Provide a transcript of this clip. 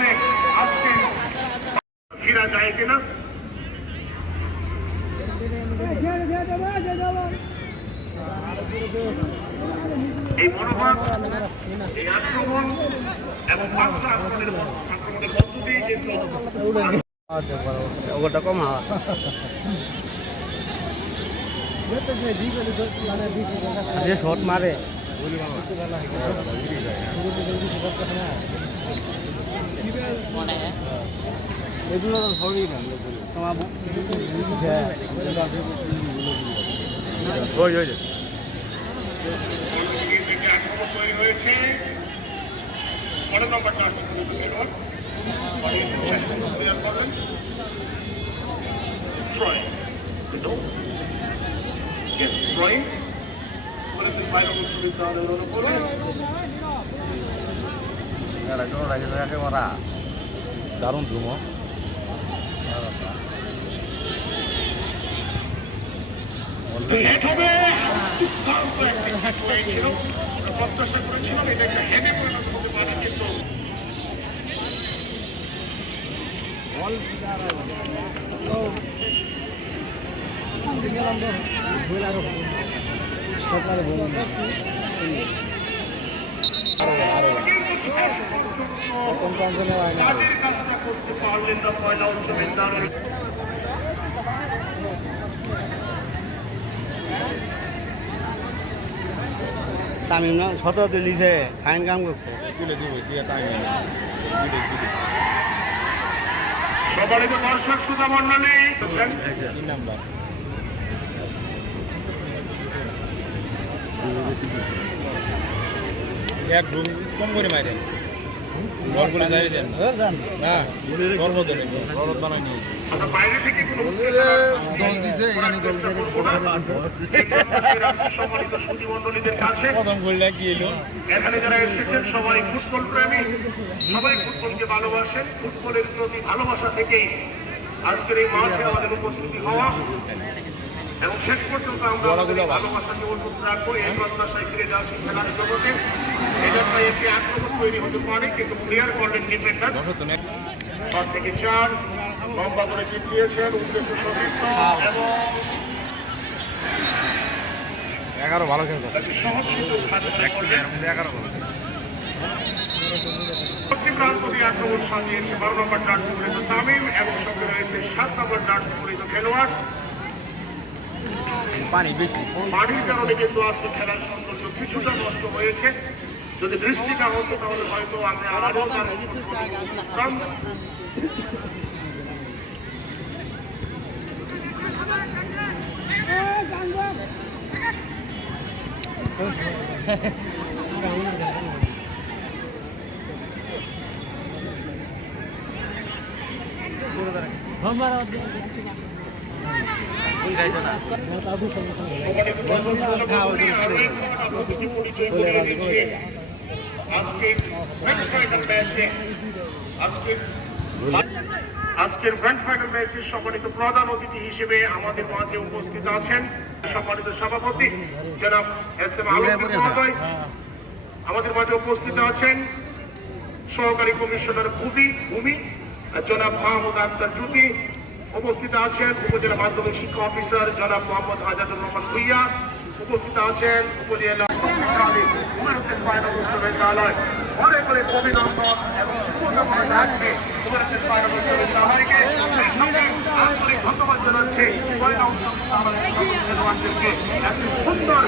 অনুষ্ঠানে আজকে ফিরা যায় কিনা এই মনোভাব, এই আক্রমণ এবং আক্রমণের মধ্য দিয়ে কিন্তু ওটা কম হাওয়া যে শট মারে এগুলো সবই না তৈরি হয়েছে বড় নম্বরটা Troy. Yes, Troy. What is the final to be done in order for it? দারুণ ঝুম হেড হবে দুর্দান্ত একটা হেড হয়েছিল প্রত্যাশা করেছিলাম এটা একটা হেডে পরিণত হতে পারে কিন্তু কাজের কাজটা করতে পারলেন না পয়লা উচ্চ বিদ্যালয় তামিম না শত লিছে ফাইন কাম করছে সম্মানিত দর্শক শ্রোতা মণ্ডলী এক ডুম কম করে মারেন বলগুলো যাই দেন হ্যাঁ শরবত দেন শরবত বানাই নিয়ে বাইরে থেকে দোষ দিছে এখানে গোল সম্মানিত সুধী মণ্ডলীদের কাছে প্রথম গোলটা কি এলো এখানে যারা এসেছেন সবাই ফুটবল প্রেমী, সবাই ফুটবলকে ভালোবাসেন। ফুটবলের প্রতি ভালোবাসা থেকেই আজকের এই মাঠে আমাদের উপস্থিতি হওয়া এবং শেষ পর্যন্ত আমরা আমাদের ভালোবাসাকে অটুট রাখবো এই প্রত্যাশায় ফিরে যাচ্ছি খেলার জগতে। এটা তাই একটি আক্রমণ তৈরি হতে পারে কিন্তু ক্লিয়ার করলেন ডিফেন্ডার। শট থেকে 4 লম্বা করে টিপ দিয়েছেন উদ্দেশ্য সতীর্থ এবং 11 ভালো খেলছে সহজ সুযোগ হাতছাড়া করলেন। পশ্চিম প্রান্ত দিয়ে আক্রমণ সাজিয়েছে 12 নম্বর জার্সি পরিহিত তামিম এবং সঙ্গে রয়েছে 7 নম্বর জার্সি পরিহিত খেলোয়াড়। পানির কারণে কিন্তু আজকে খেলার সৌন্দর্য কিছুটা নষ্ট হয়েছে। যদি বৃষ্টি না হতো তাহলে হয়তো আমরা আরো আজকের গ্র্যান্ড ফাইনাল ম্যাচের সম্মানিত প্রধান অতিথি হিসেবে আমাদের মাঝে উপস্থিত আছেন সম্মানিত সভাপতি জনাব এস এম আলমগীর মহোদয়। আমাদের মাঝে উপস্থিত আছেন সহকারী কমিশনার ভূমি জনাব মাহমুদ আক্তার জুতি। উপস্থিত আছেন উপজেলা মাধ্যমিক শিক্ষা অফিসার জনাব মোহাম্মদ আজাদুর রহমান ভুইয়া। উপস্থিত আছেন উপজেলা বিশ্ববিদ্যালয়। অনেক অনেক অভিনন্দন এবং শুভকামনা থাকবে বিশ্ববিদ্যালয়কে আন্তরিক ধন্যবাদ জানাচ্ছি সুন্দর